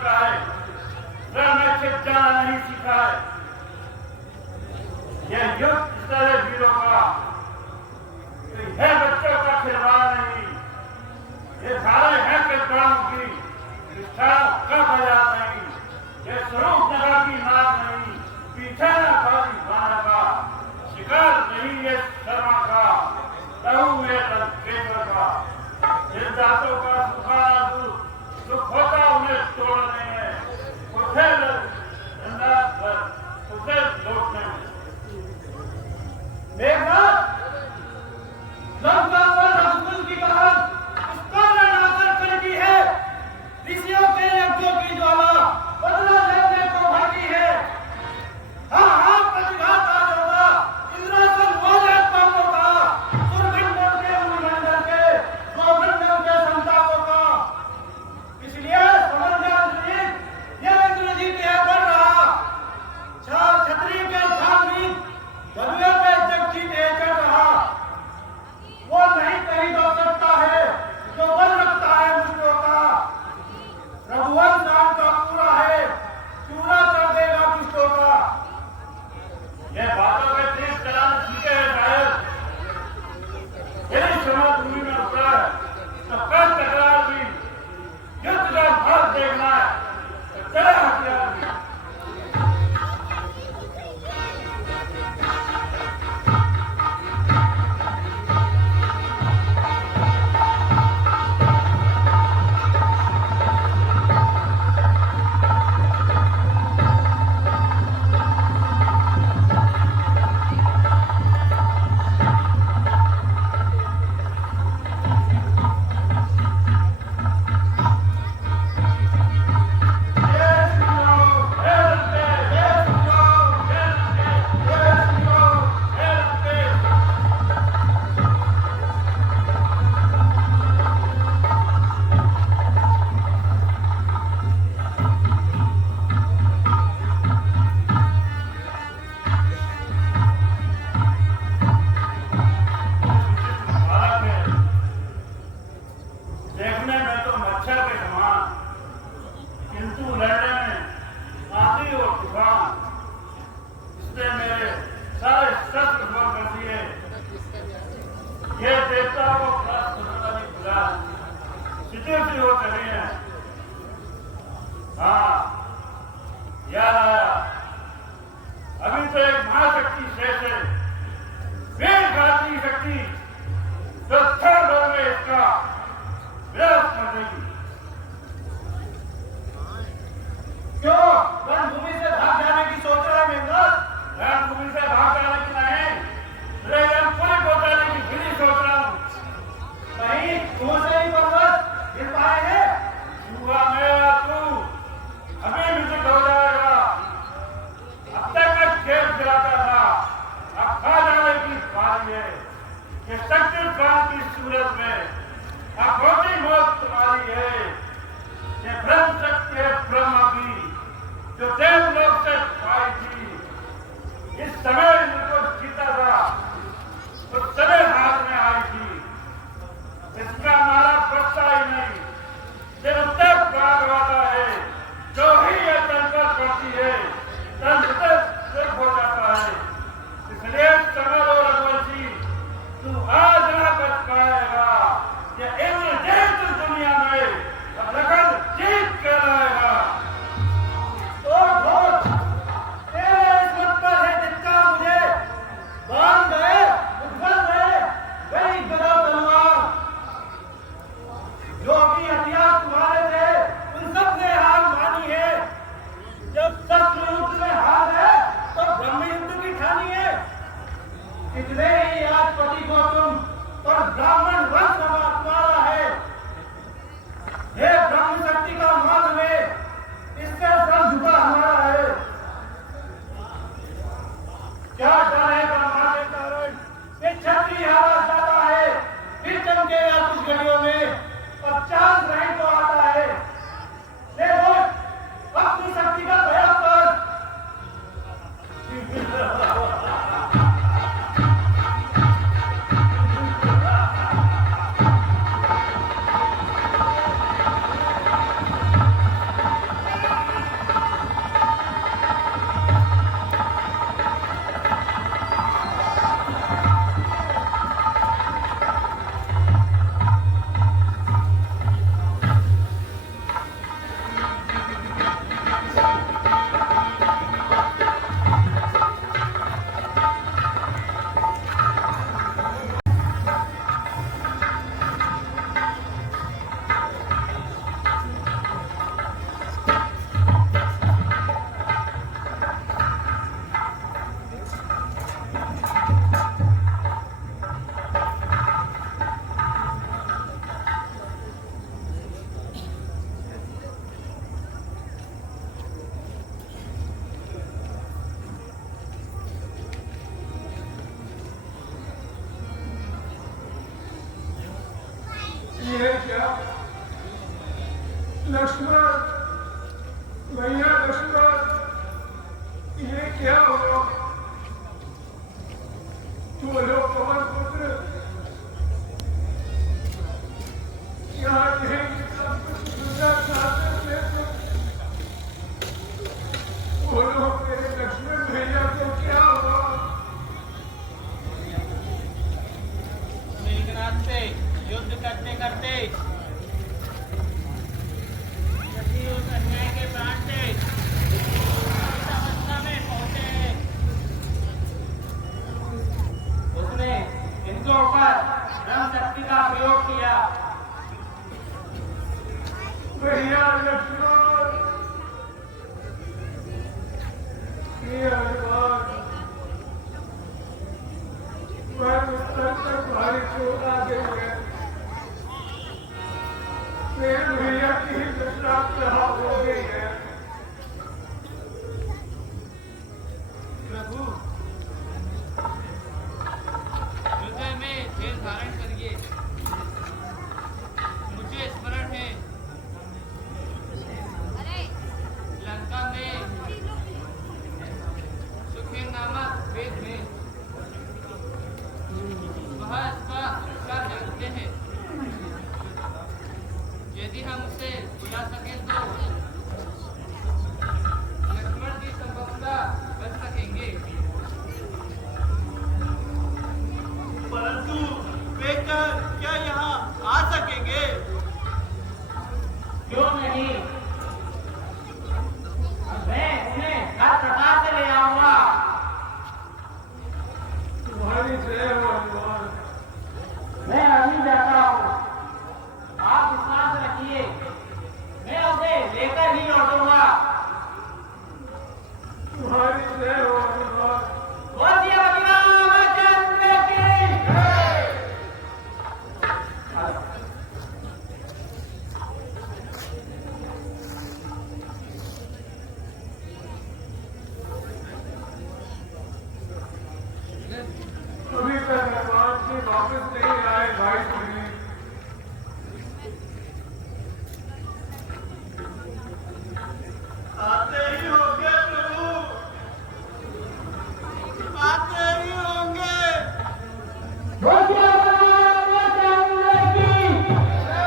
सीखा है, रण में छिप जाना नहीं सीखा है। यह युद्ध इस तरह वीरों का है, बच्चों का खिलवाड़ नहीं। ये धारे हैं किरदारों की, निष्ठाओं का बाजार नहीं। ये स्वरूप नगर की नाक नहीं, पीछे न खाली खाना का शिकार नहीं। ये शर्मा का लहू में लंकेश्वर का, जिन दांतों का सुखाना दूध सुख होता उन्हें तोड़ने में, उसे उसे लौटने में। मेघनाथ, लंका पर रघुकुल की कहान उसका लड़ाकर चढ़ी है। ऋषियों के यज्ञों की ज्वाला बदला लेने को भड़की है। हाँ हाँ, प्रतिघात आज होगा, इंद्रासन हो जाए पापों का, दुर्गंधों के मुनिमंडल के, गोवर्धन के संतापों का। इसलिए समझ जा इंद्रजीत, यह इंद्रजीत यह बढ़ रहा। क्षत्रिय के ध्यान बलुए पे जगजीत चढ़ रहा। वो नहीं कहीं दौड़ सकता है जो बल रखता है मुझको का। रघुवंश नाम का पूरा है, पूरा कर देगा दुष्टों का। यह बातों में तेज चलान सीखे हैं शायद। यदि क्षमा भूमि में उतरा है तो कल तकरार भी, युद्ध का भाग देखना है तो चले हथियार भी। देखने में तो मच्छर के समान, किंतु लड़ने में आंधी और तूफान। इसने मेरे सारे शस्त्र भर कर दिए। ये देवता को प्राप्त होने वाली खुदा शिथिल सी हो चली है। हाँ, याद आया, अभी तो एक महाशक्ति शेष है, वीर घाती शक्ति, तो थर भर में इसका विरोध कर देगी। क्यों रणभूमि से भाग जाने की सोच रहा है मेघनाथ? रणभूमि से भाग जाने की नहीं, पूरी घोटाले की विधि सोच रहा हूँ। कहीं तुम से ही पर्वत गिर पाए हैं? चूहा मेरा तू अभी विजिट हो जाएगा। अब तक मैं खेल गिराता था, अब खा जाने की बारी है। ये शक्ति प्राण की सूरत में अब होती मौत तुम्हारी है। ये ब्रह्म शक्ति है ब्रह्मा की, जो देवलोक से पाई थी। इस समय इनको जीता था, उस समय हाथ में आई थी। इसका मारा बचता ही नहीं, जब तक भागवाता है, जो ही ये तन पर पड़ती है, तन तक सिर्फ हो जाता है। इसलिए समझ लो रघुवंशी, तू आज ना बच पाएगा। ये इंद्रजीत दुनिया में अब लगन जीत कर आएगा। तो बहुत तेरे इस मत पर है जितना मुझे बांध गए, उठल गए, वही गदा तलवार। जो भी हथियार तुम्हारे थे, उन सब ने हार मानी है। जब शस्त्र युद्ध में हार है, तो ब्रह्म युद्ध की ठानी है। कितने ही राजपति गौतम और ब्राह्मण वंश तुम्हारा है। हे ब्रह्म शक्ति का मान में इससे सब झुका हमारा है। क्या डर है ब्रह्मा के कारण? ये क्षत्रिय हारा जाता है, फिर चमकेगा कुछ घड़ियों में, और चांद नहीं तो आता है। ले लोग अपनी शक्ति का प्रयोग कर। बोलो मेरे लक्ष्मण भैया को क्या हुआ? मेघनाथ से युद्ध करते करते यदि उस अन्याय के प्राण से इस अवस्था में पहुंचे हैं। उसने इनके ऊपर ब्रह्म शक्ति का प्रयोग किया। भैया लक्ष्मण, ये हनुमान मैं पुस्तक तक भारी चोट आ गई है। मेरे भैया की ही घटना खराब हो गई है। प्रभु हृदय में धैर्य धारण करिए। मुझे स्मरण है लंका में सुखेन नामक वेद में वह इसका उपचार जानते हैं। यदि हम उसे बुला सकें तो लक्ष्मण की संभवता बच सकेंगे। परंतु वे क्या यहाँ आ सकेंगे? क्यों नहीं, मैं उन्हें हर प्रकार से ले आऊंगा। तुम्हारी जय हो हनुमान। मैं अभी जाता हूँ, आप विश्वास रखिए, मैं उसे लेकर ही लौटूंगा। तुम्हारी जय हो हनुमान। बोलिए रामचंद्र की जय। अभी तक हनुमान जी वापस नहीं आए भाई सुनी। आते ही होंगे प्रभु, आते ही होंगे। बोलिए रामचंद्र की जय।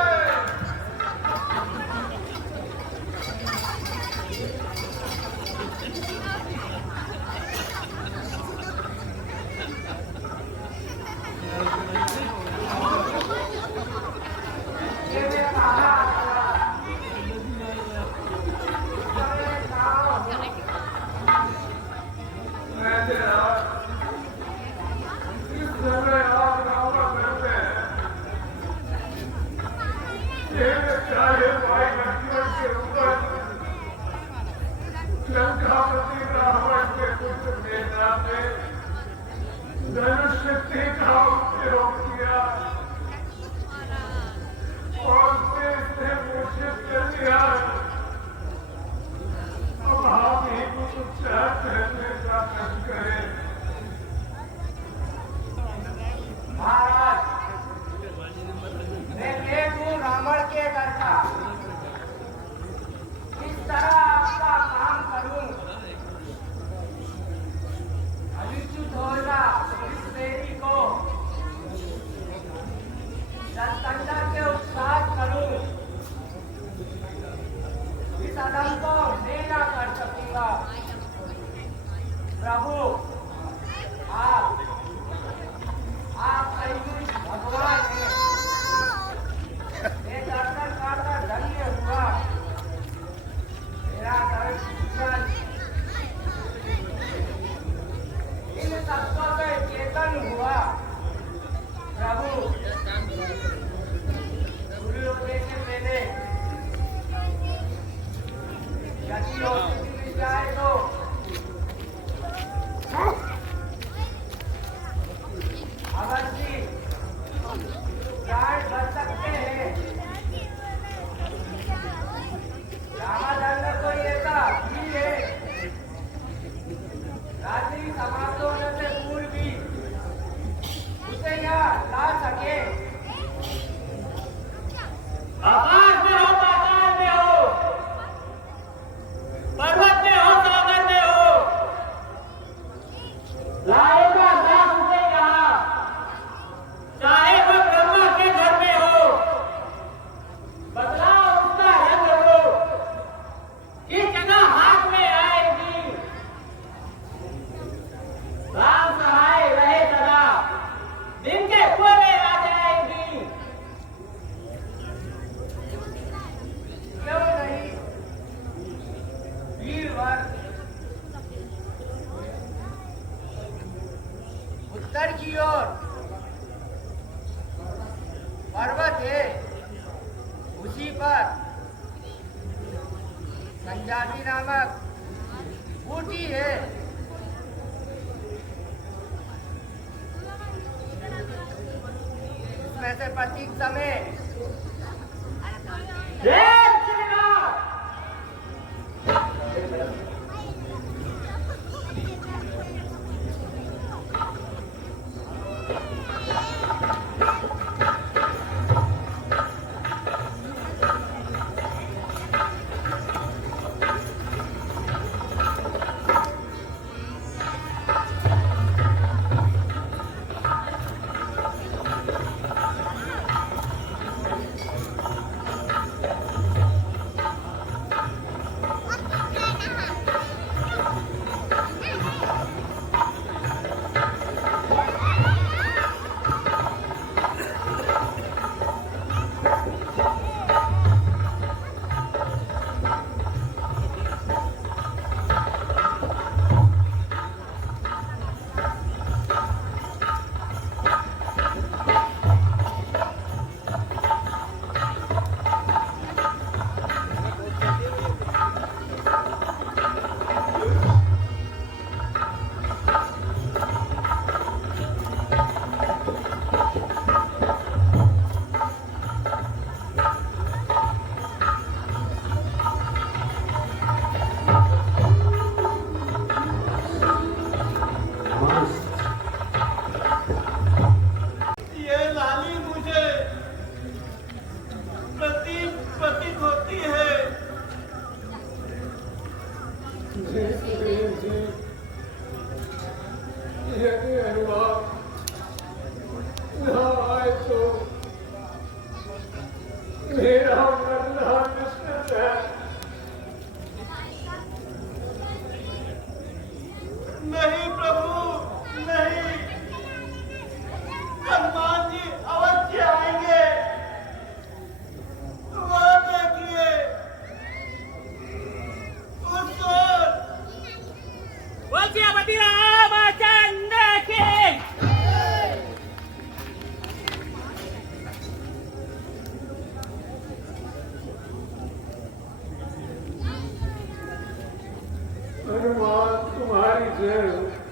मैं तेरा इस समय आप रावण करते हैं। ये चाहे भाई लक्ष्मण के ऊपर लंकापति रावण के पुत्र मेघनाथ ने धनुष शक्ति का उपयोग किया और उसे मूर्छित कर दिया। अब हम ही कुछ उपचार करने का कष्ट करें। महाराज, मैं देख हूं रावण के घर का। किस तरह आपका काम करूं? अनुचित होगा इस देवी को सत्कंडा के उपसाद करूं। इस अधम को मैं ना कर सकूंगा। प्रभु, आप सही भगवान हैं। मैं दर्शन कर धन्य हुआ। मेरा दर्शन इन सबको से चेतन हुआ। प्रभु, गुरु से मैंने यदि औषधि मिल जाए तो अवश्य प्राण बच सकते हैं। रामादंड कोई ऐसा भी है रात्रि समाप्त होने से पूर्व भी उसे यहाँ ला सके। आकाश में हो, पाताल में हो, पर्वत में हो, सागर दूसरी ओर पर्वत है, उसी पर संजाबी नामक ऊटी है। इसमें से प्रतीक समय ये लाली मुझे प्रतीत होती है। यदि हनुमान यहाँ आए तो मेरा मरना निश्चित है। नहीं प्रभु, नहीं, हनुमान जी अवश्य आएंगे। वो देखिए, उस ओर वल्सियापति रामचंद्र की हनुमान तुम्हारी जय हो।